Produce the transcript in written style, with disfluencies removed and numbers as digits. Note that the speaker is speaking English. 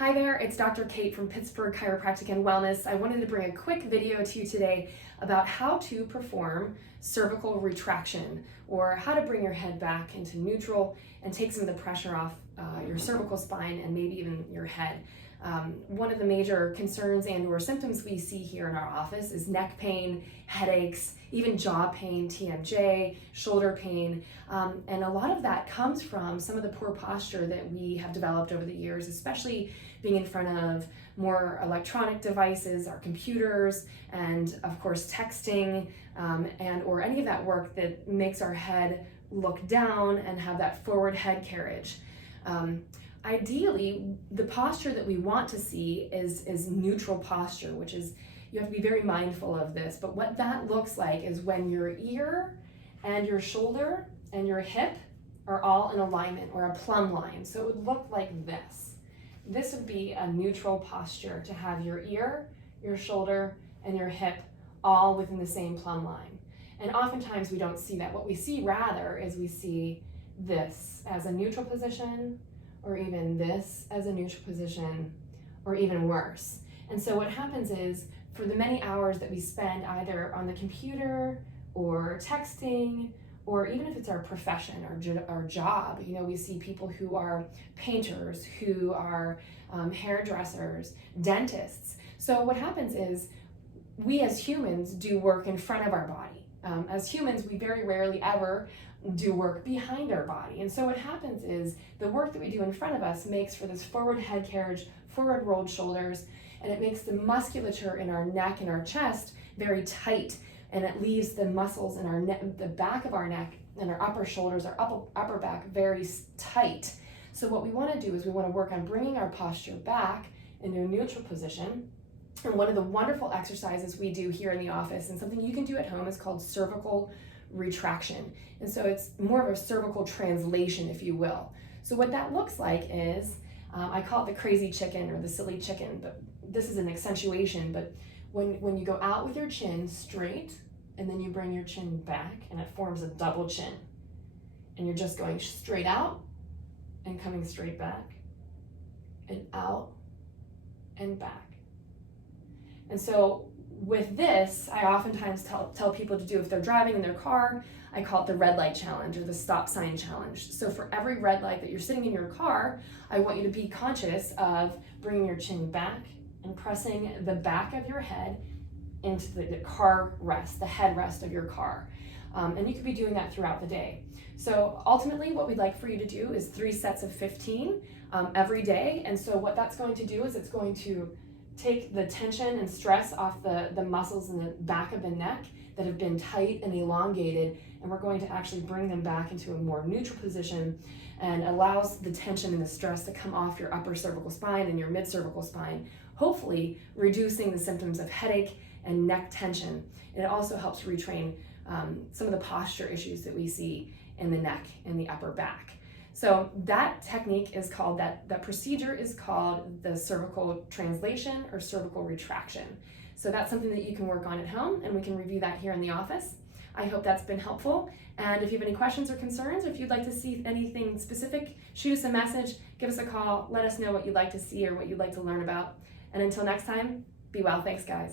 Hi there, it's Dr. Kate from Pittsburgh Chiropractic and Wellness. I wanted to bring a quick video to you today about how to perform cervical retraction, or how to bring your head back into neutral and take some of the pressure off your cervical spine and maybe even your head. One of the major concerns and/or symptoms we see here in our office is neck pain, headaches, even jaw pain, TMJ, shoulder pain, and a lot of that comes from some of the poor posture that we have developed over the years, especially being in front of more electronic devices, our computers, and of course texting, and or any of that work that makes our head look down and have that forward head carriage. Ideally, the posture that we want to see is neutral posture, which is, you have to be very mindful of this, but what that looks like is when your ear and your shoulder and your hip are all in alignment, or a plumb line. So it would look like this. This would be a neutral posture, to have your ear, your shoulder, and your hip all within the same plumb line. And oftentimes we don't see that. What we see rather is we see this as a neutral position, or even this as a neutral position, or even worse. And so what happens is, for the many hours that we spend either on the computer or texting, or even if it's our profession, our job, we see people who are painters, who are hairdressers, dentists. So what happens is, we as humans do work in front of our body. As humans, we very rarely ever do work behind our body. And so what happens is, the work that we do in front of us makes for this forward head carriage, forward rolled shoulders, and it makes the musculature in our neck and our chest very tight, and it leaves the muscles in our neck, the back of our neck and our upper shoulders, our upper back very tight. So what we want to do is we want to work on bringing our posture back into a neutral position. And one of the wonderful exercises we do here in the office, and something you can do at home, is called cervical retraction. And so it's more of a cervical translation, if you will. So what that looks like is, I call it the crazy chicken or the silly chicken, but this is an accentuation. But when you go out with your chin straight, and then you bring your chin back, and it forms a double chin. And you're just going straight out and coming straight back, and out and back. And so with this, I oftentimes tell people to do, if they're driving in their car, I call it the red light challenge, or the stop sign challenge. So for every red light that you're sitting in your car, I want you to be conscious of bringing your chin back and pressing the back of your head into the car rest, the headrest of your car. And you could be doing that throughout the day. So ultimately, what we'd like for you to do is 3 sets of 15 every day. And so what that's going to do is, it's going to take the tension and stress off the muscles in the back of the neck that have been tight and elongated, and we're going to actually bring them back into a more neutral position, and allows the tension and the stress to come off your upper cervical spine and your mid-cervical spine, hopefully reducing the symptoms of headache and neck tension. And it also helps retrain some of the posture issues that we see in the neck and the upper back. So that technique is called, that procedure is called the cervical translation or cervical retraction. So that's something that you can work on at home, and we can review that here in the office. I hope that's been helpful. And if you have any questions or concerns, or if you'd like to see anything specific, shoot us a message, give us a call, let us know what you'd like to see or what you'd like to learn about. And until next time, be well. Thanks, guys.